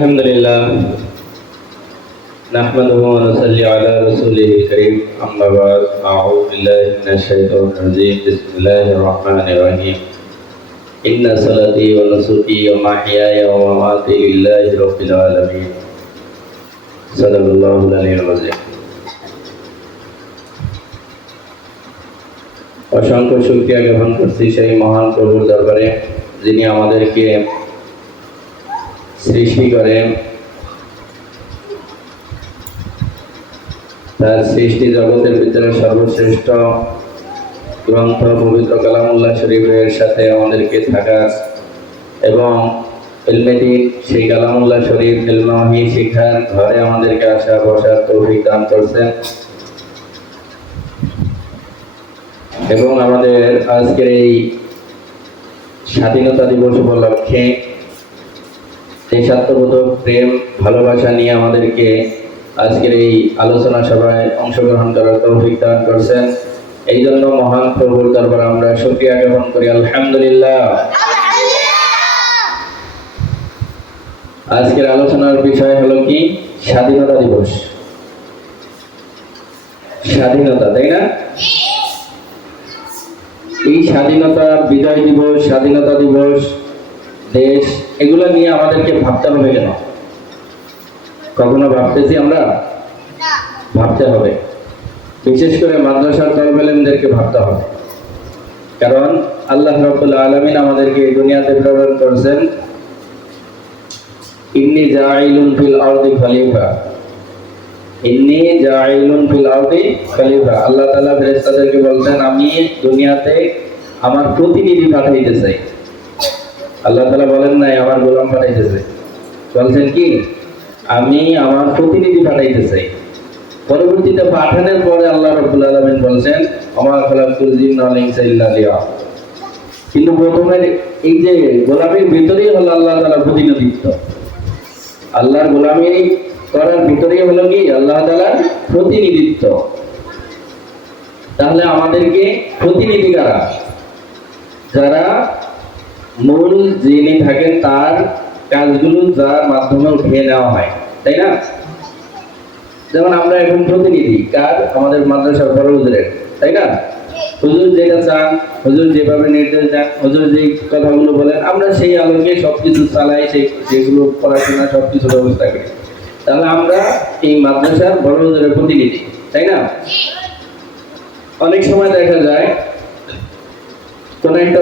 الحمد لله نحمده ونصلي على رسوله الكريم أما بعد أعوذ بالله من الشيطان الرجيم بسم الله الرحمن الرحيم إن صلاتي ونسكي ومحياي ومماتي لله رب العالمين صدق الله العلي العظيم অসংখ্য শুক্রিয়া জ্ঞাপন করছি সেই মহান প্রভুর দরবারে যিনি আমাদেরকে সৃষ্টি করেন। তার সৃষ্টি জগতের ভিতরে সর্বশ্রেষ্ঠ গ্রন্থ পবিত্র কালামুল্লাহ শরীফের সাথে আমাদেরকে থাকা এবং এলমেদি সেই কালামুল্লাহ শরীফ এলমাহি শিখার ঘরে আমাদেরকে আসা বসার তৌফিক দান করছেন। এবং আমাদের আজকের এই স্বাধীনতা দিবস উপলক্ষে দেশাত্মবোধক প্রেম ভালোবাসা নিয়ে আমাদেরকে আজকের এই আলোচনা সভায় অংশগ্রহণ করার তৌফিক দান করছেন। এই জন্য মহান প্রভুর দরবার আমরা শুক্রিয়া জ্ঞাপন করি। আলহামদুলিল্লাহ। আজকের আলোচনার বিষয় হলো কি? স্বাধীনতা দিবস। স্বাধীনতা তাই না? এই স্বাধীনতা বিজয় দিবস স্বাধীনতা দিবস দেশ এগুলো নিয়ে আমাদেরকে ভাবতে হবে কেন? কখনো ভাবতেছি আমরা? ভাবতে হবে। বিশেষ করে মাদ্রাসার তলবেলেনদেরকে ভাবতে হবে। কারণ আল্লাহ রব্বুল আলমিন আমাদেরকে দুনিয়াতে প্রেরণ করেছেন, ইন্নি জাইলুন ফিল আরদি খলিফা। ইন্নি জাইলুন ফিল আরদি খলিফা। আল্লাহ তাআলা ফেরেশতাদেরকে বলছেন, আমি দুনিয়াতে আমার প্রতিনিধি পাঠাইতে চাই। আল্লাহ তালা বলেন নাই, আমার গোলাম পাঠাইতেছে। বলছেন কি, আমি আমার প্রতিনিধি পাঠাইতে চাই। পরবর্তীতে পাঠানোর পরে আল্লাহ রব্বুল আলমিন বলছেন আমার খালাকুল কিন্তু প্রথমে এই যে গোলামের ভিতরেই হলো আল্লাহ তালা প্রতিনিধিত্ব। আল্লাহর গোলামি করার ভিতরেই হলো কি? আল্লাহ তালার প্রতিনিধিত্ব। তাহলে আমাদেরকে প্রতিনিধি কারা? যারা মূল যিনি থাকেন তার কাজগুলো যার মাধ্যমে উঠিয়ে নেওয়া হয়, তাই না? যেমন আমরা এখন প্রতিনিধি, কার? আমাদের মাদ্রাসার বড় হুজুরের তাই না? হুজুর যেটা চান, হুজুর যেভাবে নির্দেশ দেন, হুজুর যে কথাগুলো বলেন, আমরা সেই আলোকে সবকিছু চালাই, সেই সেগুলো পড়াশোনা, সবকিছু ব্যবস্থা করি। তাহলে আমরা এই মাদ্রাসার বড় হুজুরের প্রতিনিধি, তাই না? অনেক সময় দেখা যায় একটা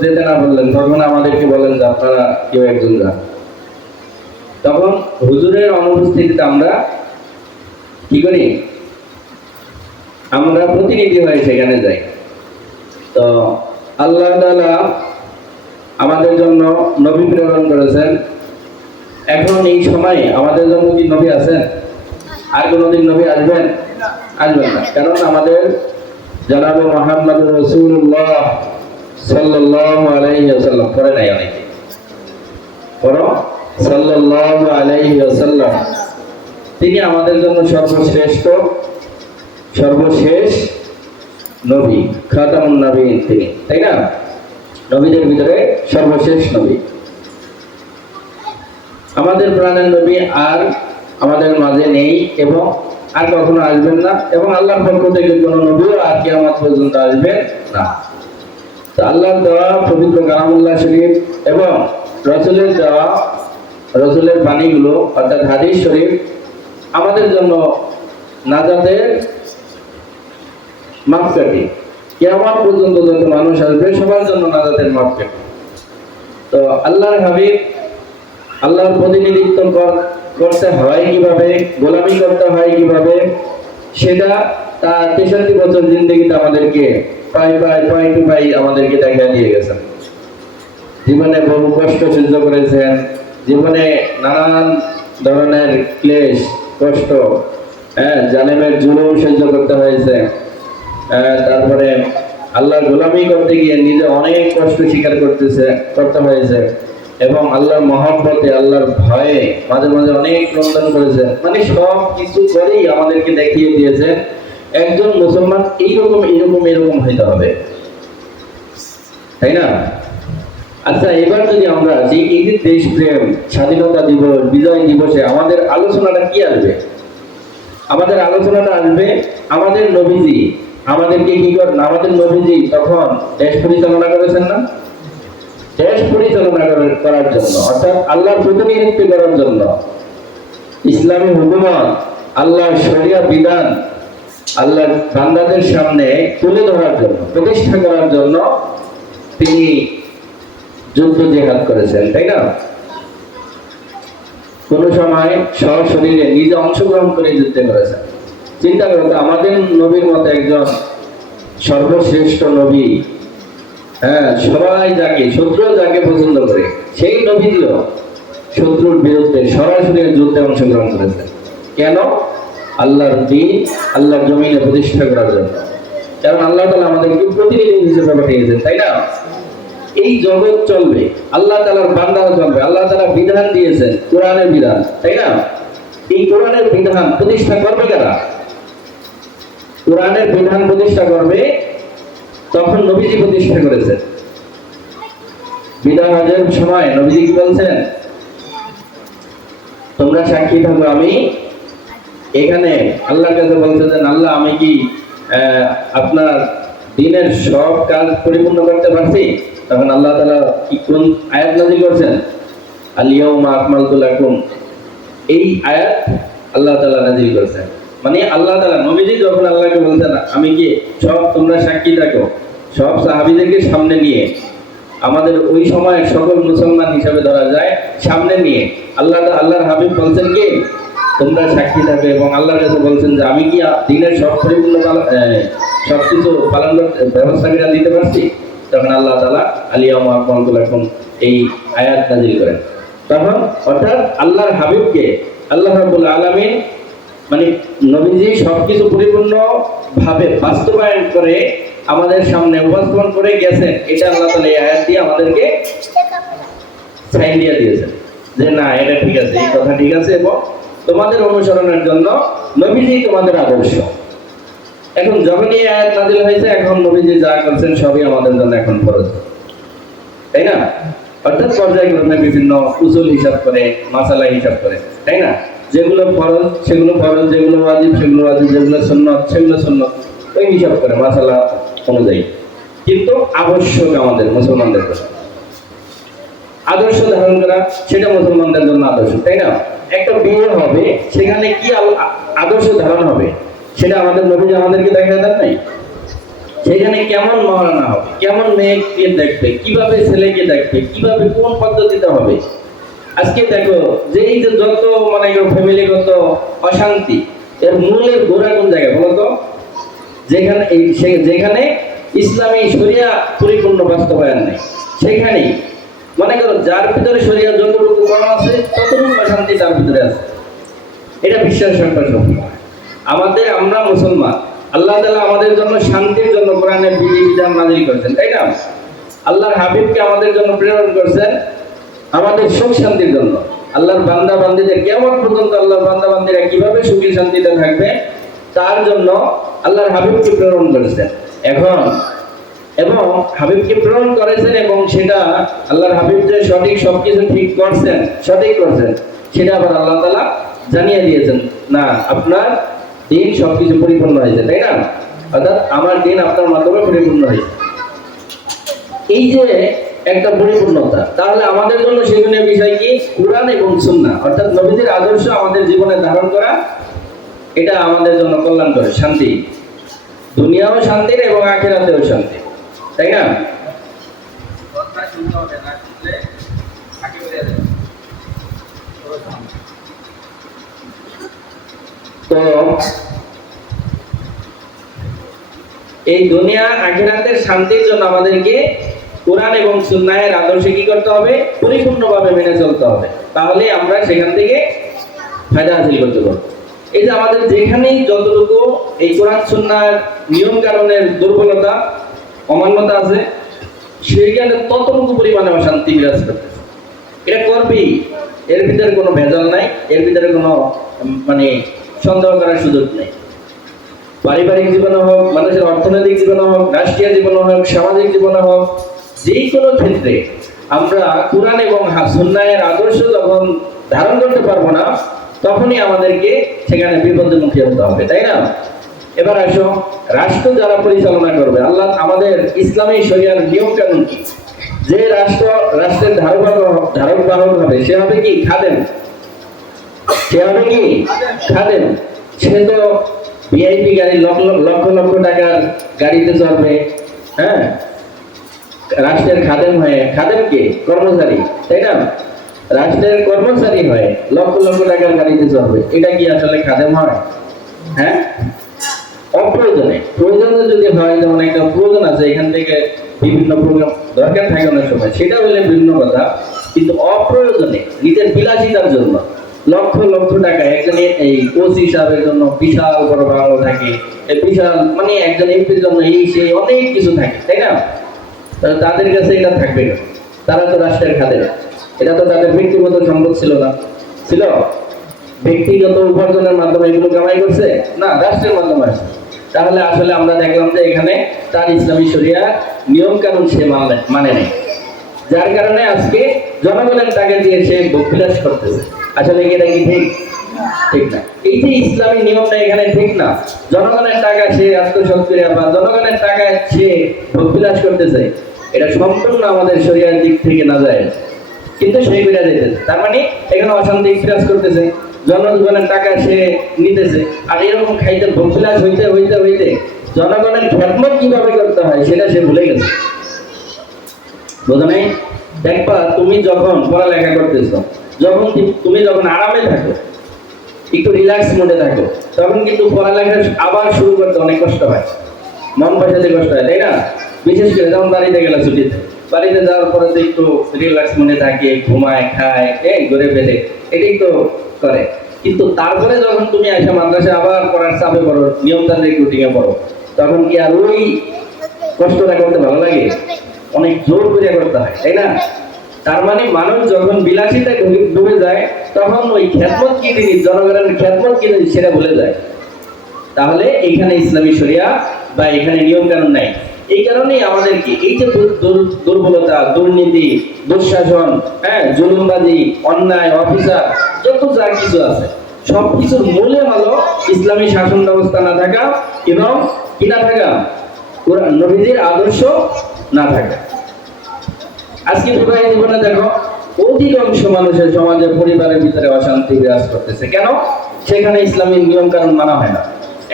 যেতে না বললেন তখন আমাদেরকে বলেন যে আপনারা কেউ একজন যান। তখন হুজুরের অনুপস্থিতিতে আমরা কি করি? আমরা প্রতিনিধি হয়ে সেখানে যাই। তো আল্লাহ তাআলা আমাদের জন্য নবী প্রেরণ করেছেন। এখন এই সময় আমাদের জন্য কি নবী আছেন? আর কোনোদিন নবী আসবেন? আসবেন না। কারণ আমাদের জনাব মোহাম্মদ রসুল্লাহ সাল্লাল্লাহু আলাইহি নাই অনেকে। আলাইহি তিনি আমাদের জন্য সর্বশ্রেষ্ঠ, সর্বশেষ নবী, খাতামুন নবীন তিনি, তাই না? নবীদের ভিতরে সর্বশেষ নবী। আমাদের প্রাণের নবী আর আমাদের মাঝে নেই এবং আর কখনো আসবেন না এবং আল্লাহর পক্ষ থেকে কোনো নবীও আর কিয়ামত পর্যন্ত আসবেন না। তো আল্লাহর দেওয়া পবিত্র কালামুল্লাহ শরীফ এবং রসুলের দেওয়া রসুলের বাণীগুলো অর্থাৎ হাদিস শরীফ আমাদের জন্য নাজাতের মাপকাঠি। কিয়ামত পর্যন্ত যত মানুষ আসবে, সবার জন্য নাজাতের মাপকাঠি। তো আল্লাহর হাবিব, আল্লাহর প্রতিনিধিত্ব কর- করতে হয় কীভাবে গোলামি করতে হয় কীভাবে সেটা তার তেষট্টি বছর জিন্দগিতে আমাদেরকে পাই পাই পাই টু পাই আমাদেরকে দেখা দিয়ে গেছেন জীবনে বহু কষ্ট সহ্য করেছেন জীবনে নানান ধরনের ক্লেশ কষ্ট হ্যাঁ জালেমের জুলুম সহ্য করতে হয়েছে হ্যাঁ, তারপরে আল্লাহর গোলামি করতে গিয়ে নিজে অনেক কষ্ট স্বীকার করতেছে করতে হয়েছে। এবং আল্লাহর মহব্বতে, আল্লাহর ভয়ে মাঝে মাঝে অনেক ক্রন্দন করেছেন। মানে সব কিছু করেই আমাদেরকে দেখিয়ে দিয়েছেন, একজন মুসলমান এইরকম এইরকম এরকম হইতে হবে। তাই না? আচ্ছা এবার যদি আমরা যে এই যে দেশপ্রেম, স্বাধীনতা দিবস, বিজয় দিবসে আমাদের আলোচনাটা কি আসবে? আমাদের আলোচনাটা আসবে আমাদের নবীজি, আমাদেরকে কি করেন? আমাদের নবীজি তখন দেশ পরিচালনা করেছেন না? দেশ পরিচালনা করার- জন্য অর্থাৎ আল্লাহর প্রতিনিধিত্ব করার জন্য। ইসলামী হুকুমত আল্লাহর শরিয়া বিধান আল্লাহর বান্দাদের সামনে তুলে ধরার জন্য প্রতিষ্ঠা করার জন্য তিনি যুদ্ধ জেহাদ করেছেন তাই না? কোন সময় সশরীরে নিজে অংশগ্রহণ করে যুদ্ধে করেছেন। চিন্তা করো তো, আমাদের নবীর মতো একজন সর্বশ্রেষ্ঠ নবী হ্যাঁ সবাই যাকে শত্রু যাকে পছন্দ করে, সেই নবীটিও শত্রুর বিরুদ্ধে সরাসরি যুদ্ধে অংশগ্রহণ করেছেন কেন? আল্লাহর দিন, আল্লাহর জমিনে প্রতিষ্ঠা করার জন্য। কারণ আল্লাহ তালা আমাদেরকে প্রতিনিধি হিসেবে পাঠিয়েছেন, তাই না? এই জগৎ চলবে, আল্লাহ তালার বান্দাও চলবে, আল্লাহ তালা বিধান দিয়েছেন, কোরআনের বিধান, তাই না? এই কোরআনের বিধান প্রতিষ্ঠা করবে কারা? কোরআনের বিধান প্রতিষ্ঠা করবে তখন নবীজি প্রতিষ্ঠা করেছেন। বিধান হজের সময় নবীজি কি বলছেন? তোমরা সাক্ষী থাকো আমি এখানে আল্লাহর কাছে বলতেছেন আল্লাহ, আমি কি আপনার দিনের সব কাজ পরিপূর্ণ করতে পারছি? তখন আল্লাহ তালা কি কোন আয়াত নাজিল করছেন? আলিয়াউমা আকমালতু লাকুম। এই আয়াত আল্লাহ তালা নাজিল করেছেন। মানে আল্লাহ তালা নবীজি যখন আল্লাহকে বলছেন, আমি কি সব তোমরা সাক্ষী থাকো? সব সাহাবিদেরকে সামনে নিয়ে আমাদের ওই সময়ের সকল মুসলমান হিসাবে ধরা যায় সামনে নিয়ে। আল্লাহ আল্লাহর হাবিব বলছেন কি? তোমরা সাক্ষী থাকবে এবং আল্লাহর কাছে বলছেন যে আমি কি দিনের সব পরিপূর্ণ আহ, সবকিছু পালন ব্যবস্থাটা দিতে পারছি? তখন আল্লাহ তালা আলিয়া মহাকুল এখন এই আয়াত নাজিল করেন। তখন অর্থাৎ আল্লাহর হাবিবকে আল্লাহ রাবুল আলমিন মানে নবীজি সবকিছু পরিপূর্ণ ভাবে বাস্তবায়ন করে আমাদের সামনে উপস্থাপন করে গেছেন, এটা আল্লাহ তালা এই আয়াত দিয়ে আমাদেরকে সাইন দিয়ে দিয়েছেন। যে না, এটা ঠিক আছে, এই কথা ঠিক আছে, এবং তোমাদের অনুসরণের জন্য নবীজি তোমাদের আদর্শ। এখন যখন এই আয়াত নাজিল হয়েছে, এখন নবীজি যা করছেন সবই আমাদের জন্য এখন ফরজ। তাই না? অর্থাৎ পর্যায়ক্রমে বিভিন্ন উসুল হিসাব করে, মাসালা হিসাব করে, তাই না? যেগুলো ফরজ, সেগুলো ফরজ, যেগুলো ওয়াজিব, সেগুলো ওয়াজিব, যেগুলো সুন্নত, সেগুলো সুন্নত, ওই হিসাব করে, মাসালা অনুযায়ী। কিন্তু আবশ্যক আমাদের মুসলমানদের জন্য। আদর্শ ধারণ করা, সেটা মুসলমানদের জন্য আদর্শ, তাই না? একটা বিয়ে হবে, সেখানে কি আদর্শ ধারণ হবে? সেটা আমাদের নবী আমাদেরকে দেখা দেন নাই? সেখানে কেমন মহারানা হবে? কেমন মেয়েকে দেখবে? কীভাবে ছেলেকে দেখবে? কীভাবে কোন পদ্ধতিতে হবে? আজকে দেখো যে এই যে যত মানে ফ্যামিলিগত অশান্তি, এর মূলের গোড়া কোন জায়গায় বলতো? যেখানে যেখানে ইসলামী শরিয়া পরিপূর্ণ বাস্তবায়ন নেই, সেখানেই। মনে করো, যার ভিতরে শরিয়া যতটুকু কম আছে, ততটুকু অশান্তি তার ভিতরে আছে। এটা রাখা সত্যি আমাদের, আমরা মুসলমান, আল্লাহ তালা আমাদের জন্য শান্তির জন্য কোরআনের বিধি, বিধান নাজিল করেছেন, তাই না? আল্লাহর হাবিবকে আমাদের জন্য প্রেরণ করেছেন, আমাদের সুখ শান্তির জন্য। আল্লাহর বান্দা বান্দিদের কেমন পর্যন্ত আল্লাহর বান্দা বান্দিরা কীভাবে সুখী শান্তিতে থাকবে তার জন্য আল্লাহর হাবিবকে প্রেরণ করেছেন। এখন, এবং হাবিবকে প্রেরণ করেছেন এবং সেটা আল্লাহর হাবিব যে সঠিক সবকিছু ঠিক করছেন, সঠিক করছেন, সেটা আবার আল্লাহ তালা জানিয়ে দিয়েছেন, না, আপনার দিন সবকিছু পরিপূর্ণ হয়েছে তাই না? অর্থাৎ আমার দিন আপনার মাধ্যমে পরিপূর্ণ হয়েছে। এই যে একটা পরিপূর্ণতা, তাহলে আমাদের জন্য সেগুলো বিষয় কি? কোরআন এবং সুন্নাহ। অর্থাৎ নবীদের আদর্শ আমাদের জীবনে ধারণ করা এটা আমাদের জন্য কল্যাণ করে শান্তি। দুনিয়াও শান্তির এবং আখেরাতেও শান্তি। তাই না? তো এই দুনিয়া আখিরাতের শান্তির জন্য আমাদেরকে কোরআন এবং সুন্নায়ের আদর্শে কি করতে হবে? পরিপূর্ণভাবে মেনে চলতে হবে। তাহলে আমরা সেখান থেকে ফায়দা হাসিল করতে পারব। এই যে আমাদের যেখানেই যতটুকু এই কোরআন সুন্নার নিয়ম কারণের দুর্বলতা, অমান্যতা আছে সেখানে ততটুকু পরিমাণে অশান্তি বিরাজ করতেছে। এটা করবেই, এর ভিতরে কোনো ভেজাল নাই, এর ভিতরে কোনো মানে সন্দেহ করার সুযোগ নেই। পারিবারিক জীবনে হোক, মানুষের অর্থনৈতিক জীবনে হোক, রাষ্ট্রীয় জীবনে হোক, সামাজিক জীবনে হোক যে কোনো ক্ষেত্রে আমরা কোরআন এবং সুন্নাহের আদর্শ যখন ধারণ করতে পারব না তখনই আমাদেরকে সেখানে বিপদের মুখে হতে হবে, তাই না? এবার আসো, রাষ্ট্র যারা পরিচালনা করবে, আল্লাহ আমাদের ইসলামী শরিয়ার নিয়ম কানুন কি? যে রাষ্ট্র রাষ্ট্রের ধারক ধারক বাহক হবে, সে হবে কি? খাদেন সে হবে কি? খাদেন সে তো ভিআইপি গাড়ি লক্ষ লক্ষ লক্ষ টাকার গাড়িতে চলবে হ্যাঁ? রাষ্ট্রের খাদেম হয়ে, খাদেম কে? কর্মচারী, তাই না? রাষ্ট্রের কর্মচারী হয়ে লক্ষ লক্ষ টাকার গাড়িতে চলবে এটা কি আসলে খাদেম হয়? হ্যাঁ? অপ্রয়োজনে। প্রয়োজনে যদি হয়, যেমন একটা প্রয়োজন আছে, এখান থেকে বিভিন্ন প্রোগ্রাম দরকার থাকে অনেক সময়, সেটা হলে বিভিন্ন কথা, কিন্তু অপ্রয়োজনে নিজের বিলাসিতার জন্য লক্ষ লক্ষ টাকা, একজন এই ওসি সাহেবের জন্য বিশাল বড় থাকে বিশাল মানে একজন এমপির জন্য এই, সেই অনেক কিছু থাকে, তাই না? তাদের কাছে এটা থাকবে না। তারা তো রাষ্ট্রের খাতে না এটা তো তাদের ব্যক্তিগত সম্পদ ছিল না। ছিল? ব্যক্তিগত উপার্জনের মাধ্যমে এগুলো কামাই করছে? না, রাষ্ট্রের মাধ্যমে আসছে। তাহলে আসলে আমরা দেখলাম যে এখানে তার ইসলামী শরিয়া নিয়ম কানুন সে মানলে মানে নেই। যার কারণে আজকে জনগণের টাকা দিয়ে সে বিলাস করতেছে। আসলে এটা কি ঠিক? ঠিক না। এই যে ইসলামী নিয়মটা এখানে ঠিক না, জনগণের টাকা সে আত্মসৎ বা জনগণের টাকা সে বিলাস করতেছে, এটা সম্পূর্ণ আমাদের শরিয়ার দিক থেকে না যায়। কিন্তু সে বিরা যেতেছে তার মানে এখানে অশান্তি বিরাজ করতেছে। জনগণের টাকা সে নিতেছে। আর এরকম খাইতে ভোগবিলাস হইতে হইতে হইতে জনগণের খেদমত কীভাবে করতে হয় সেটা সে ভুলে গেছে। বোঝা দেখবা তুমি যখন পড়ালেখা করতেছো, যখন তুমি যখন আরামে থাকো, একটু রিল্যাক্স মোডে থাকো, তখন কিন্তু পড়ালেখা আবার শুরু করতে অনেক কষ্ট হয়। মন বসাতে কষ্ট হয়, তাই না? বিশেষ করে যখন বাড়িতে গেলে ছুটিতে। বাড়িতে যাওয়ার পরে তো একটু রিল্যাক্স মনে থাকে, ঘুমায়, খায়, এই ঘুরে ফেলে এটাই তো করে। কিন্তু তারপরে যখন তুমি এসে মাদ্রাসায় আবার পড়ার চাপে পড়ো নিয়মতান্ত্রিক রুটিনে পড়ো, তখন কি আর ওই কষ্টটা করতে ভালো লাগে? অনেক জোর করে করতে হয়, তাই না? তার মানে মানুষ যখন বিলাসিতায় ডুবে- ডুবে যায়, তখন ওই খ্যাতমত কি জিনিস, জনগণের খ্যাতমত কি জিনিস, সেটা ভুলে যায়। তাহলে এখানে ইসলামী শরিয়া বা এখানে নিয়ম কানুন নাই। এই কারণেই আমাদের কি এই যে দুর- দুর- দুর্বলতা, দুর্নীতি, দুঃশাসন হ্যাঁ জুলুমবাজি, অন্যায় অফিসার যত যা কিছু আছে সব কিছুর মূলে হলো ইসলামী শাসন ব্যবস্থা না থাকা এবং কি না থাকা? নবীজির আদর্শ না থাকা। আজকে বিবাহিত জীবনে দেখো? অধিকাংশ মানুষের সমাজে পরিবারের ভিতরে অশান্তি বিরাজ করতেছে। কেন? সেখানে ইসলামী নিয়ম কানুন মানা হয় না।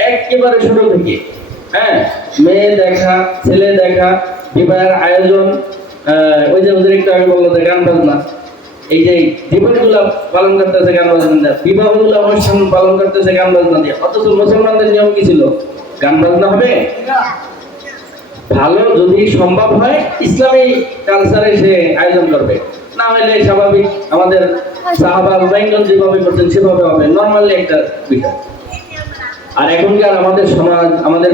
একেবারে শুরু থেকে হ্যাঁ মেয়ে দেখা, ছেলে দেখা, বিবাহের আয়োজন ওই যে একটু আগে বলল গান বাজনা। এই যে পালন করতেছে গান বাজনা অনুষ্ঠান পালন করতেছে গান বাজনা অথচ মুসলমানদের নিয়ম কি ছিল? গান বাজনা হবে? ভালো যদি সম্ভব হয়, ইসলামী কালচারে সে আয়োজন করবে। না হলে স্বাভাবিক আমাদের সাহাবা যেভাবে করছেন সেভাবে হবে। নর্মালি একটা বিষয়। আর এখনকার আমাদের সমাজ, আমাদের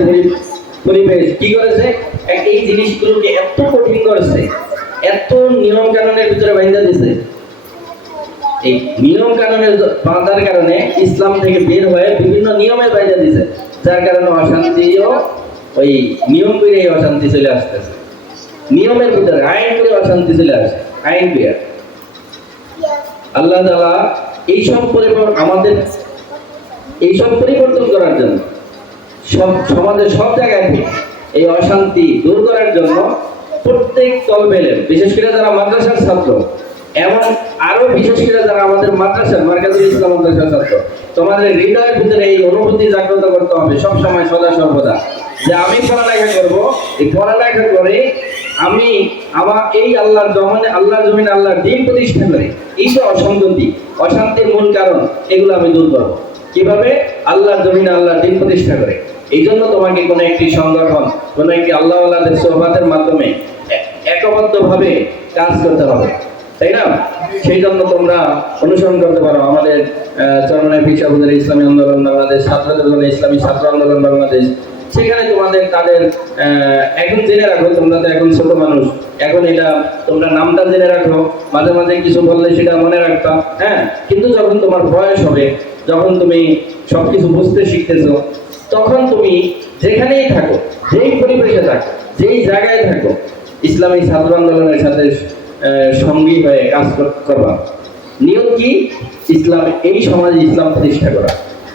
পরিবেশ কি করেছে? এই জিনিসগুলোকে এত কঠিন করেছে, এত নিয়ম কানুনের ভিতরে বাইন্দা দিছে এই নিয়ম কানুনের বাঁধার কারণে ইসলাম থেকে বের হয়ে বিভিন্ন বাইন্দা দিছে যার কারণে অশান্তিও ওই নিয়ম করে অশান্তি চলে আসতেছে। নিয়মের ভিতরে, আইন করে অশান্তি চলে আসে, আইন করে আল্লাহ তাআলা এইসব পরিবর্তন আমাদের এইসব পরিবর্তন করার জন্য, সব সমাজের সব জায়গায় এই অশান্তি দূর করার জন্য প্রত্যেক তলবেলের বিশেষ করে যারা মাদ্রাসার ছাত্র, এমন আরও বিশেষ করে যারা আমাদের মাদ্রাসার, মার্কাজুল ইসলাম মাদ্রাসার ছাত্র, তোমাদের হৃদয়ের ভিতরে এই অনুভূতি জাগ্রত করতে হবে সব সময় সদা, সর্বদা। যে আমি পড়ালেখা করব, এই পড়ালেখা করে আমি আমার এই আল্লাহর জমানে, আল্লাহর জমিন, আল্লাহর দিন প্রতিষ্ঠা করে, এই যে অসঙ্গতি, অশান্তির মূল কারণ, এগুলো আমি দূর করব। কীভাবে? আল্লাহর জমিনে আল্লাহর দিন প্রতিষ্ঠা করে। এই জন্য তোমাকে কোনো একটি সংগঠন, কোনো একটি আল্লাহ আল্লাহদের সোহবাতের মাধ্যমে একবদ্ধ ভাবে কাজ করতে হবে। তাই না? সেই জন্য তোমরা অনুসরণ করতে পারো। আমাদের চরমানের পিসাবুদের ইসলামী আন্দোলন বাংলাদেশ ছাত্র আন্দোলন ইসলামী ছাত্র আন্দোলন বাংলাদেশ। সেখানে তোমাদের, তাদের এখন জেনে রাখো, তোমরা তো এখন ছোট মানুষ। এখন এটা, তোমরা নামটা জেনে রাখো। মাঝে মাঝে কিছু বললে সেটা মনে রাখতা হ্যাঁ? কিন্তু যখন তোমার বয়স হবে যখন তুমি সবকিছু বুঝতে শিখতেছো, তখন তুমি যেখানেই থাকো, যেই পরিবেশে থাকো, যেই জায়গায় থাকো, ইসলামী ছাত্র আন্দোলনের সাথে সঙ্গী হয়ে কাজ কর- করবা। নিয়ত কি? ইসলাম, এই সমাজে ইসলাম প্রতিষ্ঠা করা।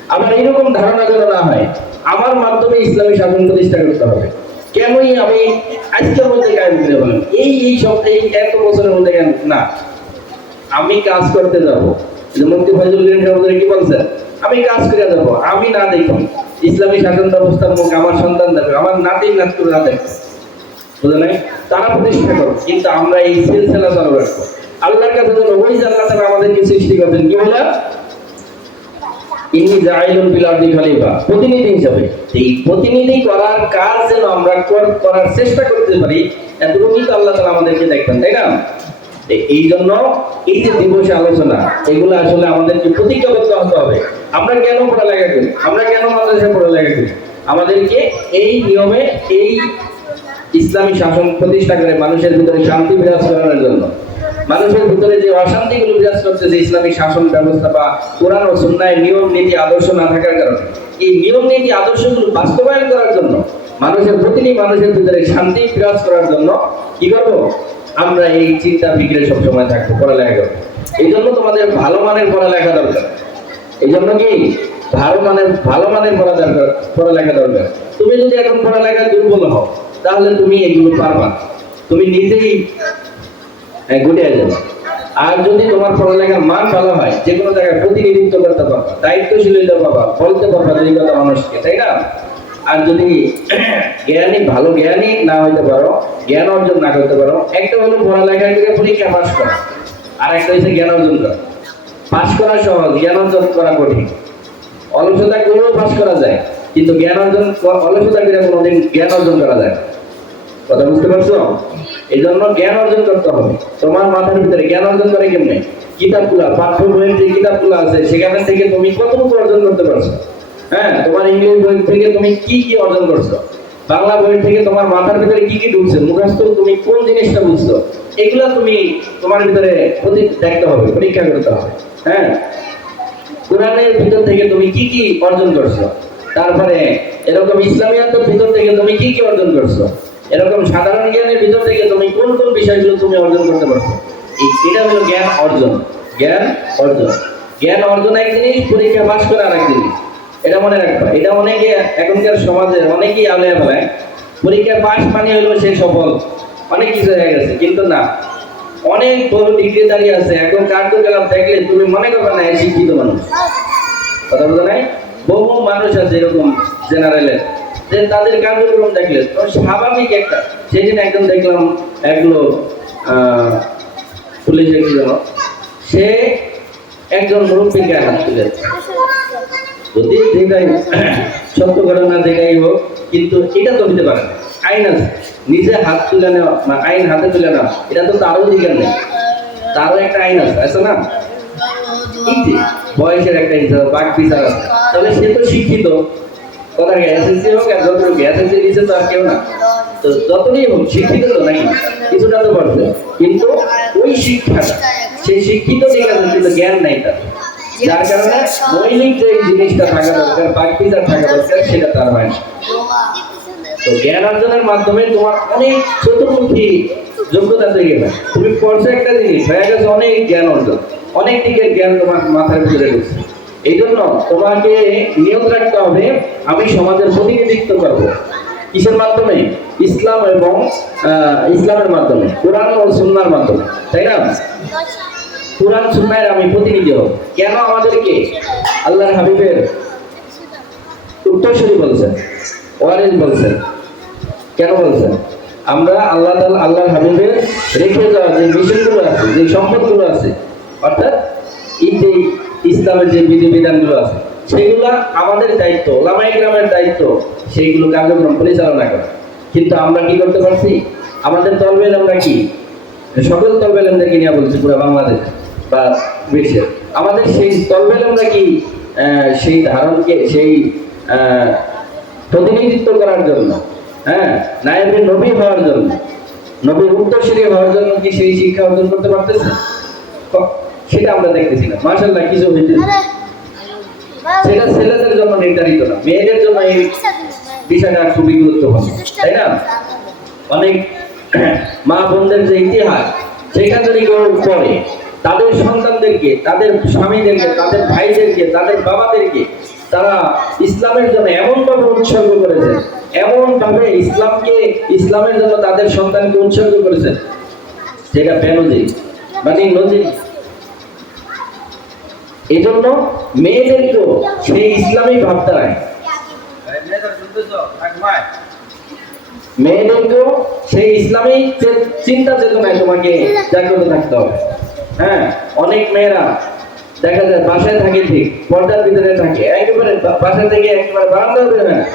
আবার এরকম ধারণা যেন না হয়, আমার মাধ্যমে ইসলামী শাসন প্রতিষ্ঠা করতে হবে। কেনই আমি আজকের মধ্যে কায়েম করে বলেন এই এই সপ্তাহে এত বছরের মধ্যে কেন? না। আমি কাজ করতে যাব। যে মুক্তি কি বলছেন আমি কাজ করে আমি না ইসলামী শাসন ব্যবস্থার মুখ আমার সন্তান আমার নাতি বুঝলেন নাই? তারা প্রতিষ্ঠা করো কিন্তু আমরা এই সিলসিলা চালু রাখব আল্লাহর কাছে যেন ওই আমাদেরকে সৃষ্টি কি বলে? ইন্নি জাইলুন ফিল আরদি খলিফা। প্রতিনিধি হিসাবে। এই প্রতিনিধি করার কাজ যেন আমরা করার চেষ্টা করতে পারি, এতটুকুই তো আল্লাহ তাআলা আমাদেরকে দেখবেন, তাই না? এই জন্য এই যে দিবসে আলোচনা, এগুলো আসলে আমাদেরকে প্রতিজ্ঞাবদ্ধ হতে হবে। আমরা কেন পড়ালেখা করি? আমরা কেন মাদ্রাসায় পড়ালেখা করি? আমাদেরকে এই নিয়মে এই ইসলামী শাসন প্রতিষ্ঠা করে মানুষের ভিতরে শান্তি বিরাজ করানোর জন্য। মানুষের ভিতরে যে অশান্তিগুলো বিরাজ করছে, যে ইসলামী শাসন ব্যবস্থা বা কোরআন ও সুন্নায় নিয়ম, নীতি, আদর্শ না থাকার কারণে। এই নিয়ম, নীতি, আদর্শগুলো বাস্তবায়ন করার জন্য, মানুষের প্রতিটি মানুষের ভিতরে শান্তি বিরাজ করার জন্য কি করব? আমরা এই চিন্তা ফিক্রে সবসময় থাকব পড়ালেখা করব। এই জন্য তোমাদের ভালো মানের পড়ালেখা দরকার। এই জন্য কি? ভালো মানের ভালো মানের পড়া দরকার পড়ালেখা দরকার। তুমি যদি এখন পড়ালেখা দুর্বল হও তাহলে তুমি এগুলো পারবা তুমি নিজেই আহ, গুটিয়ে যাবে। আর যদি তোমার পড়ালেখার মান ভালো হয় যে কোনো জায়গায় প্রতিনিধিত্ব করতে পারবা দায়িত্বশীল হইতে পারবা বলতে পারবা দুই কথা মানুষকে তাই না? আর যদি জ্ঞানী, ভালো জ্ঞানী না হইতে পারো, জ্ঞান অর্জন না করতে পারো, একটা হলো পড়ালেখা করে পরীক্ষা পাস করা, আর একটা হচ্ছে জ্ঞান অর্জন করা। পাস করা সহজ, জ্ঞান অর্জন করা কঠিন। অলসতা করেও পাস করা যায়, কিন্তু জ্ঞান অর্জন অলসতা করে কোনোদিন জ্ঞান অর্জন করা যায়। কথা বুঝতে পারছ? এই জন্য জ্ঞান অর্জন করতে হবে। তোমার মাথার ভিতরে জ্ঞান অর্জন করে কেমনে? কিতাবগুলা পাঠ্য বইয়ের যে কিতাবগুলো আছে, সেখান থেকে তুমি কতটুকু অর্জন করতে পারছ? হ্যাঁ তোমার ইংলিশ বই থেকে তুমি কি কি অর্জন করছ? বাংলা বই থেকে তোমার মাথার ভিতরে কি কি ঢুকছে? মুখস্থ তুমি কোন জিনিসটা বুঝছ? এগুলা তুমি তোমার ভিতরে দেখতে হবে, পরীক্ষা করতে হবে হ্যাঁ? কোরআনের ভিতর থেকে তুমি কি কি অর্জন করছ? তারপরে এরকম ইসলামিয়াতের ভিতর থেকে তুমি কি কি অর্জন করছ? এরকম সাধারণ জ্ঞানের ভিতর থেকে তুমি কোন কোন বিষয়গুলো তুমি অর্জন করতে পারছ? এটা হলো জ্ঞান অর্জন জ্ঞান অর্জন। জ্ঞান অর্জন এক জিনিস, পরীক্ষা পাস করা আরেক জিনিস। এটা মনে রাখবা এটা অনেকে এখনকার সমাজে অনেকেই আলোয় ফেলায় পরীক্ষা পাস মানে হলো সে সফল। অনেক কিছু হয়ে গেছে, কিন্তু না। অনেক বড় ডিগ্রি দাঁড়িয়ে আছে, এখন কার্যকলাপ দেখলে তুমি মনে করবে না শিক্ষিত মানুষ। কথা বলতে নাই? বহু মানুষ আছে এরকম জেনারেলের যে তাদের কার্যক্রম দেখলে, তো স্বাভাবিক একটা। সেই দিন একজন দেখলাম এক লোক পুলিশের সে একজন মুরব্বীকে হাত যদি যেটাই সত্য ঘটনা যেটাই হোক, কিন্তু এটা তো হতে পারে না। আইন আছে। নিজে হাত তুলে নেওয়া বা আইন হাতে তুলে নেওয়া, এটা তো তারও অধিকার নেই। তারও একটা আইন আছে আছে না? বয়সের একটা হিসাব, বাক বিচার আছে। তাহলে সে তো শিক্ষিত। কথা এসএসসি হোক আর যতটুকু এসএসসি দিচ্ছে তো আর কেউ না। তো যতটাই হোক, শিক্ষিত তো নাকি? কিছুটা তো পারছে। কিন্তু ওই শিক্ষাটা, সেই শিক্ষিত ঠিক কিন্তু জ্ঞান নাই তার। যার কারণে মৌলিক যে জিনিসটা থাকা দরকার বাক বিচার থাকা দরকার সেটা তার হয় না তো জ্ঞান অর্জনের মাধ্যমে তোমার অনেক যোগ্যতা তৈরি হয় তুমি পড়ছো একটা জিনিস হয়ে গেছে অনেক জ্ঞান অর্জন। অনেক দিকের জ্ঞান তোমার মাথার ভিতরে ঢুকছে। এই জন্য তোমাকে নিয়ত রাখতে হবে আমি সমাজের প্রতিনিধিত্ব করব। কিসের মাধ্যমে? ইসলাম এবং ইসলামের মাধ্যমে কোরআন ও সুন্নার মাধ্যমে। তাই না? কোরআন সুন্নায়ের আমি প্রতিনিধি। কেন আমাদেরকে? আল্লাহর হাবিবের উত্তরসূরি বলছেন ওয়ারিস বলছেন। কেন বলছেন? আমরা আল্লাহ আল্লাহর হাবিবের রেখে যাওয়া যে মিশনগুলো আছে, যে সম্পদগুলো আছে, অর্থাৎ যে ইসলামের যে বিধিবিধানগুলো আছে, সেগুলো আমাদের দায়িত্ব ওলামাই গ্রামের দায়িত্ব সেইগুলো কার্যক্রম পরিচালনা করা। কিন্তু আমরা কি করতে পারছি? আমাদের তলবেল আমরা কি? সকল তলবেল আমরাকে নিয়ে বলছি? পুরো বাংলাদেশ বা বিশ্বে। আমাদের সেই তলবেল আমরা কি সেই ধারণকে, সেই প্রতিনিধিত্ব করার জন্য হ্যাঁ নায়েবে নবী হওয়ার জন্য, নবীর উত্তরসূরি হওয়ার জন্য কি সেই শিক্ষা অর্জন করতে পারতেছে? সেটা আমরা দেখতেছি না। মাশাল্লাহ কিছু হইতেছে সেটা ছেলেদের জন্য নির্ধারিত না। মেয়েদের জন্য এই বিষয়টা খুবই গুরুত্বপূর্ণ। তাই না? অনেক মা বোনদের যে ইতিহাস, সেখানে যদি কেউ করে। তাদের সন্তানদেরকে, তাদের স্বামীদেরকে, তাদের ভাইদেরকে, তাদের বাবাদেরকে তারা ইসলামের জন্য এমন ভাবে উৎসর্গ করেছে। এমন ভাবে ইসলামকে, ইসলামের জন্য তাদের সন্তানকে উৎসর্গ করেছেন যেটা বেনজির মানে নজির। এই জন্য মেয়েদেরকেও সেই ইসলামী ভাবধারায় মেয়েদেরকেও সেই ইসলামী চে- চিন্তা চেতনায় তোমাকে জাগ্রত থাকতে হবে। হ্যাঁ অনেক মেয়েরা দেখা যায় বাসায় থাকে ঠিক, পর্দার ভিতরে থাকে, একেবারে বাসা থেকে একেবারে বারান্দাও বের না।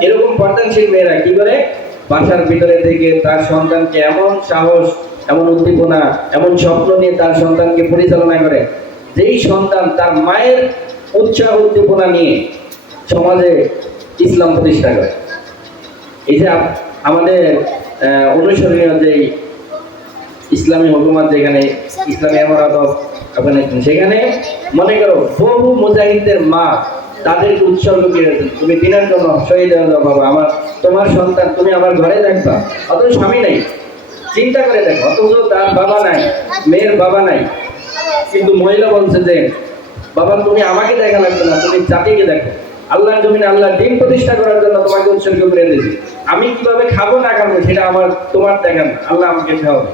এরকম পর্দানশীল মেয়েরা কি করে? বাসার ভিতরে থেকে তার সন্তানকে এমন সাহস, এমন উদ্দীপনা, এমন স্বপ্ন নিয়ে তার সন্তানকে পরিচালনা করে, যেই সন্তান তার মায়ের উৎসাহ, উদ্দীপনা নিয়ে সমাজে ইসলাম প্রতিষ্ঠা করে। এই যে আমাদের অনুসরণীয় যে ইসলামী হুকুমাত যেখানে ইসলামী আমানত আফগানিস্তান সেখানে মনে করো বহু মুজাহিদদের মা তাদের উৎসর্গ করেছেন। তুমি দিনের জন্য শহীদ বাবা, আমার তোমার সন্তান, তুমি আমার ঘরে দেখবা অথচ স্বামী নাই। চিন্তা করে দেখো, অথচ তার বাবা নাই, মেয়ের বাবা নাই। কিন্তু মহিলা বলছে যে, বাবা, তুমি আমাকে দেখা লাগবে না, তুমি জাতিকে দেখো। আল্লাহ জমিনে আল্লাহ দিন প্রতিষ্ঠা করার জন্য তোমাকে উৎসর্গ করে দিয়েছি। আমি কীভাবে খাব না খাব সেটা আমার, তোমার দেখা আল্লাহ আমাকে খাওয়াবে।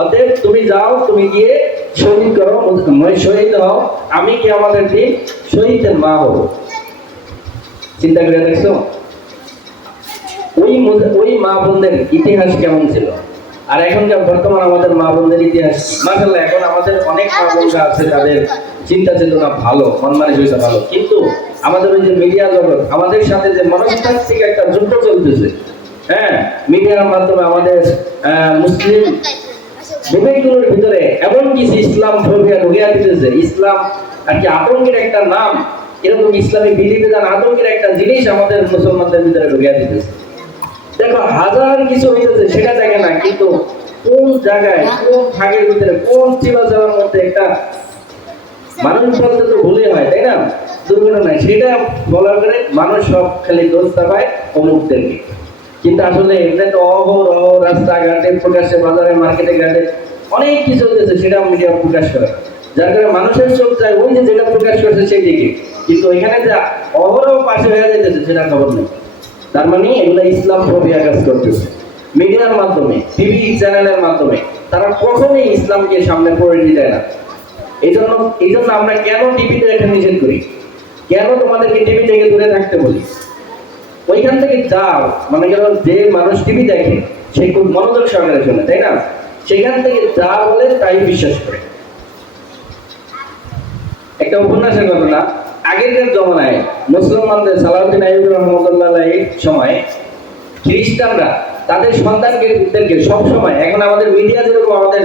অতএব তুমি যাও, তুমি গিয়ে শহীদ করো শহীদ হও। আমি কি আমাদের দিন শহীদের মা হব? চিন্তা করে দেখছ? ওই ওই মা বোনদের ইতিহাস কেমন ছিল? আর এখনকার বর্তমান আমাদের মা বোনদের ইতিহাস মাসাল্লাহ এখন আমাদের অনেক মা বোনরা আছে, তাদের চিন্তা চেতনা ভালো মন মানসিকতা ভালো। কিন্তু আমাদের ওই যে মিডিয়া জগৎ, আমাদের সাথে যে মনস্তাত্ত্বিক একটা যুদ্ধ চলতেছে হ্যাঁ? মিডিয়ার মাধ্যমে আমাদের মুসলিম ভিতরে এমন কিছু ইসলাম ফোবিয়া ঢুকিয়া দিতেছে। ইসলাম আর কি আতঙ্কের একটা নাম, এরকম ইসলামী বিধিবিধান আতঙ্কের একটা জিনিস আমাদের মুসলমানদের ভিতরে ঢুকিয়া দিতেছে। দেখো, হাজার কিছু হইতেছে, সেটা দেখে না, কিন্তু কোন জায়গায়, কোন ভিতরে, কোন চিবাচালার মধ্যে একটা মানুষ বলতে তো ভুলে হয়, তাই না? দুর্ঘটনায় সেটা বলার করে মানুষ সব খালি দোষ চাপায় অমুকদেরকে। কিন্তু আসলে তো অহর অহর রাস্তাঘাটে, প্রকাশ্যে বাজারে, মার্কেটে, ঘাটে অনেক কিছু সেটা মিডিয়া প্রকাশ করে। যার কারণে মানুষের চোখ ওই যে যেটা প্রকাশ করছে সেই দিকে কিন্তু এখানে যে অহরহ পাশে হয়ে যেতেছে সেটা খবর নেই। তার মানে এগুলো ইসলাম ফোবিয়া কাজ করতেছে। মিডিয়ার মাধ্যমে টিভি চ্যানেলের মাধ্যমে, তারা কখনোই ইসলামকে সামনে পরিণতি দেয় না। এই জন্য এই জন্য আমরা কেন টিভিতে এটা নিষেধ করি? কেন তোমাদেরকে টিভি থেকে দূরে থাকতে বলি? ওইখান থেকে যাও মানে গেল যে মানুষ টিভি দেখে, সে খুব মনোযোগ তাই না? সেখান থেকে যা বলে তাই বিশ্বাস করে। একটা উপন্যাসের ঘটনা, আগেরকার জমানায় মুসলমানদের সালাউদ্দিন আইব রহমতুল্লাহ সময় খ্রিস্টানরা তাদের সন্তানকে সব সময় এখন আমাদের মিডিয়া যেরকম আমাদের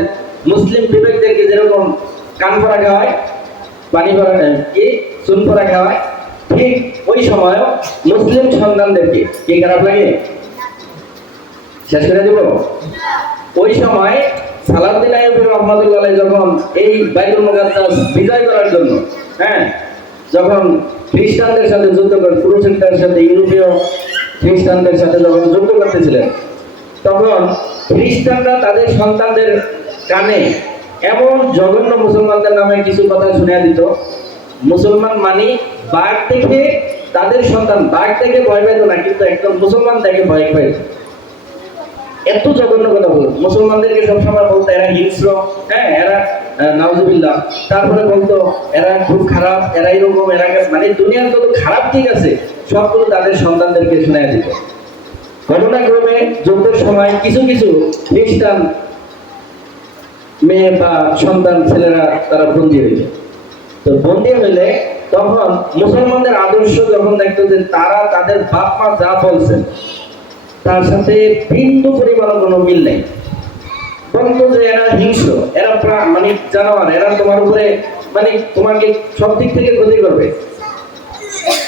মুসলিম বিবেকদেরকে যেরকম কান পরা খাওয়ায় পানি পরা কি চুন পরা খাওয়ায় ঠিক ওই সময় মুসলিম সন্তানদেরকে কি খারাপ লাগে? শেষ করে দেব? ওই সময় সালাউদ্দিন আইয়ুবী রহমতুল্লাহ যখন এই বাইতুল মুকাদ্দাস বিজয় করার জন্য হ্যাঁ যখন খ্রিস্টানদের সাথে যুদ্ধ করে পুরুষের সাথে, ইউরোপীয় খ্রিস্টানদের সাথে যখন যুদ্ধ করতেছিলেন, তখন খ্রিস্টানরা তাদের সন্তানদের কানে এমন জঘন্য মুসলমানদের নামে কিছু কথা শুনে দিত। মুসলমান মানি বাঘ দেখে তাদের সন্তান, বাঘ দেখে ভয় পেত না, কিন্তু একদম মুসলমান দেখে ভয় পেত। এত জঘন্য কথা বলতো। মুসলমানদেরকে সবসময় বলতো, এরা হিংস্র হ্যাঁ এরা নাউজুবিল্লাহ। তারপরে বলতো, এরা খুব খারাপ, এরা এরকম, এরা মানে দুনিয়ার যত খারাপ দিক আছে, সবগুলো তাদের সন্তানদেরকে শোনায় দিত। ঘটনাক্রমে যুদ্ধের সময় কিছু কিছু খ্রিস্টান মেয়ে বা সন্তান ছেলেরা তারা বন্দী হয়েছে তো বন্দী হইলে তখন মুসলমানদের আদর্শ যখন দেখতো যে তারা তাদের বাপ মা যা বলছেন, তার সাথে বিন্দু পরিমাণ কোনো মিল নেই। বলতো যে এরা হিংস্র, এরা মানে জানোয়ার, এরা তোমার উপরে মানে তোমাকে সব দিক থেকে ক্ষতি করবে।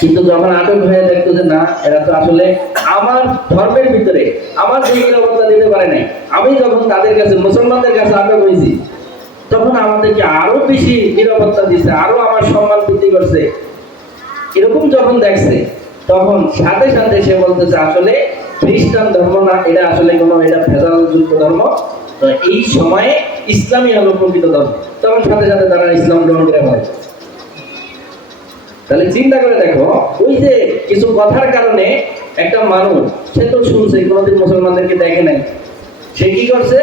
কিন্তু যখন আটক হয়ে দেখতো যে না, এরা তো আসলে আমার ধর্মের ভিতরে, আমার নিরাপত্তা দিতে পারে নাই। আমি যখন তাদের কাছে, মুসলমানদের কাছে আটক হয়েছি, তখন আমাদেরকে আরও বেশি নিরাপত্তা দিচ্ছে আরও আমার সম্মান বৃদ্ধি করছে। এরকম যখন দেখছে, তখন সাথে সাথে সে বলতেছে, আসলে খ্রিস্টান ধর্ম না, এটা আসলে কোনো, এটা ভেজাল যুক্ত ধর্ম এই সময়ে ইসলামই হলো প্রকৃত ধর্ম। তখন সাথে সাথে তারা ইসলাম গ্রহণ করে ফেলে তাহলে চিন্তা করে দেখো, ওই যে কিছু কথার কারণে একটা মানুষ, সে তো শুনছে কোনোদিন মুসলমানদেরকে দেখে নাই। সে কি করছে?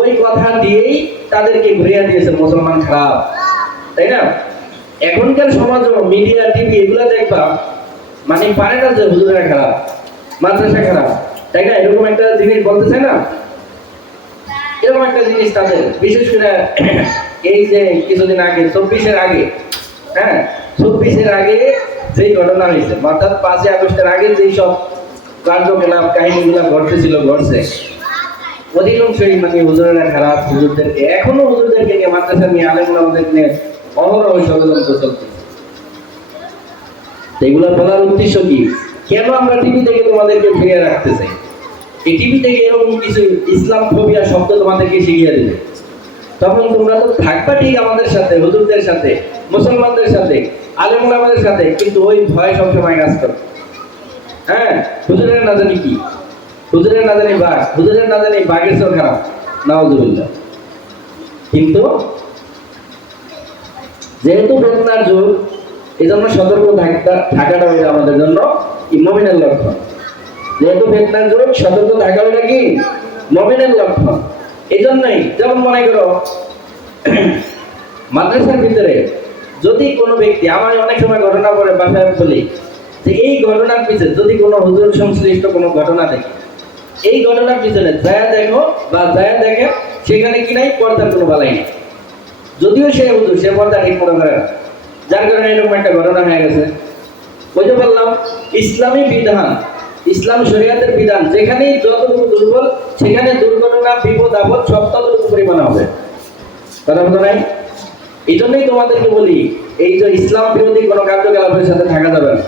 ওই কথা দিয়েই তাদেরকে ঘুরিয়ে দিয়েছে, মুসলমান খারাপ। তাই না? এখনকার সমাজ মিডিয়া টিভি এগুলো দেখবা মানে পারে না যে হুজুরেরা খারাপ, মাদ্রাসা খারাপ। তাই না? এরকম একটা জিনিস বলতেছে না? এরকম একটা জিনিস তাদের। বিশেষ করে এই যে কিছুদিন আগে, চব্বিশের আগে হ্যাঁ চব্বিশের আগে যেই ঘটনা হয়েছে, অর্থাৎ পাঁচই আগস্টের আগে যেই সব কার্যকলাপ, কাহিনীগুলো ঘটতেছিল ঘটছে অধিকাংশই মানে হুজুরেরা খারাপ হুজুরদেরকে এখনও হুজুরদেরকে নিয়ে মাদ্রাসা নিয়ে আলেমুল আমাদের নিয়ে অহরহ ষড়যন্ত্র চলছে। এগুলো বলার উদ্দেশ্য কি? কেন আমরা টিভি থেকে তোমাদেরকে ফিরিয়ে রাখতে চাই? এই টিভি থেকে এরকম কিছু ইসলাম ফোবিয়া শব্দ তোমাদেরকে শিখিয়ে দেবে। তখন তোমরা তো থাকবা ঠিক আমাদের সাথে, হুজুরদের সাথে। মুসলমানদের সাথে আলেমুল আমাদের সাথে, কিন্তু ওই ভয় সবসময় কাজ হ্যাঁ হুজুরের না জানি কি? হুজুরের না জানি বাঘ, হুজুরের না জানি বাঘের খারাপ নাওজুবিল্লাহ। কিন্তু যেহেতু বেদনার যুগ এই জন্য সতর্ক থাকা- থাকাটা হইল আমাদের জন্য মমিনের লক্ষণ। যেহেতু বেদনার যুগ, সতর্ক থাকা হইল কি? মমিনের লক্ষণ। এই জন্যই যেমন মনে করো, মাদ্রাসার ভিতরে যদি কোনো ব্যক্তি আমার অনেক সময় ঘটনা পড়ে বাসায় বলি যে এই ঘটনার পিছনে যদি কোনো হুজুর সংশ্লিষ্ট কোনো ঘটনা দেখে, এই ঘটনার পিছনে যায়া দেখো বা যায়া দেখে, সেখানে কি নাই, পর্দার কোনো বালাই নেই। যদিও সে হুজুর, সে পর্দা ঠিক মনে করে না। যার কারণে এরকম একটা ঘটনা হয়ে গেছে। ওই যে বললাম, ইসলামী বিধান, ইসলাম শরিয়াতের বিধান, যেখানেই যতটুকু দুর্বল, সেখানে দুর্ঘটনা, বিপদ, আপদ সব ততটুকু পরিমাণে হবে। কথা বলতো নাই? এই জন্যই তোমাদেরকে বলি এই যে ইসলাম বিরোধী কোনো কার্যকলাপের সাথে থাকা যাবে না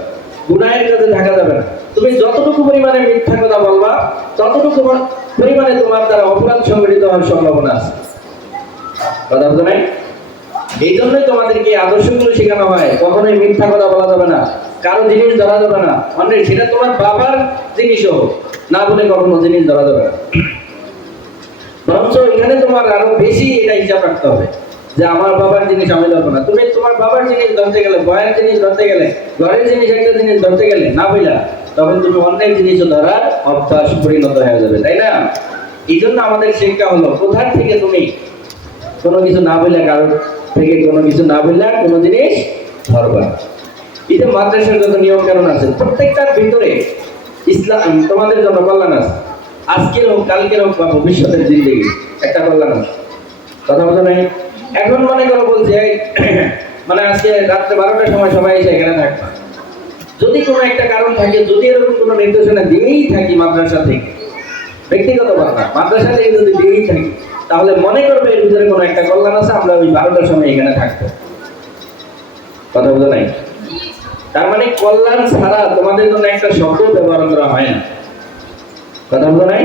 গুনাহের সাথে থাকা যাবে না। তুমি যতটুকু পরিমাণে মিথ্যা কথা বলবা ততটুকু পরিমাণে তোমার দ্বারা অপরাধ সংঘটিত হওয়ার সম্ভাবনা আছে। কথা নাই? এই জন্যই তোমাদেরকে আদর্শগুলো শেখানো হয় কখনোই মিথ্যা কথা বলা যাবে না কারও জিনিস ধরা যাবে না। অন্যের সেটা তোমার বাবার জিনিসও হোক, না বলে কখনো জিনিস ধরা যাবে না। বরঞ্চ এখানে তোমার আরও বেশি এটা হিসাব রাখতে হবে। যে আমার বাবার জিনিস আমি ধরবো না। তুমি তোমার বাবার জিনিস ধরতে গেলে বয়ের জিনিস ধরতে গেলে, ঘরের জিনিস একটা জিনিস ধরতে গেলে না বইলা তখন তুমি অন্যের জিনিসও ধরার অভ্যাস পরিণত হয়ে যাবে, তাই না? এই জন্য আমাদের শিক্ষা হলো কোথার থেকে তুমি কোনো কিছু না বললে কারোর থেকে কোনো কিছু না বললে কোনো জিনিস ধরবা। এই যে মাদ্রাসার যত নিয়ম কানুন আছে, প্রত্যেকটার ভিতরে ইসলাম তোমাদের জন্য কল্যাণ আছে। আজকের হোক, কালকের হোক বা ভবিষ্যতের জিন্দগি, একটা কল্যাণ আছে। কথা বলতে নাই? এখন মনে করো বলছে মানে আজকে রাত্রে বারোটার সময় সবাই এসে এখানে থাকবা যদি কোনো একটা কারণ থাকে, যদি এরকম কোনো নির্দেশনা দিয়েই থাকি মাদ্রাসা থেকে, ব্যক্তিগত কথা মাদ্রাসা থেকে যদি দিয়েই থাকি, তাহলে মনে করবে এর ভিতরে কোনো একটা কল্যাণ আছে, আমরা ওই বারোটার সময় এখানে থাকব। কথা বলতে নাই? তার মানে কল্যাণ ছাড়া তোমাদের জন্য একটা শব্দ ব্যবহার করা হয় না। কথা বলতে নাই?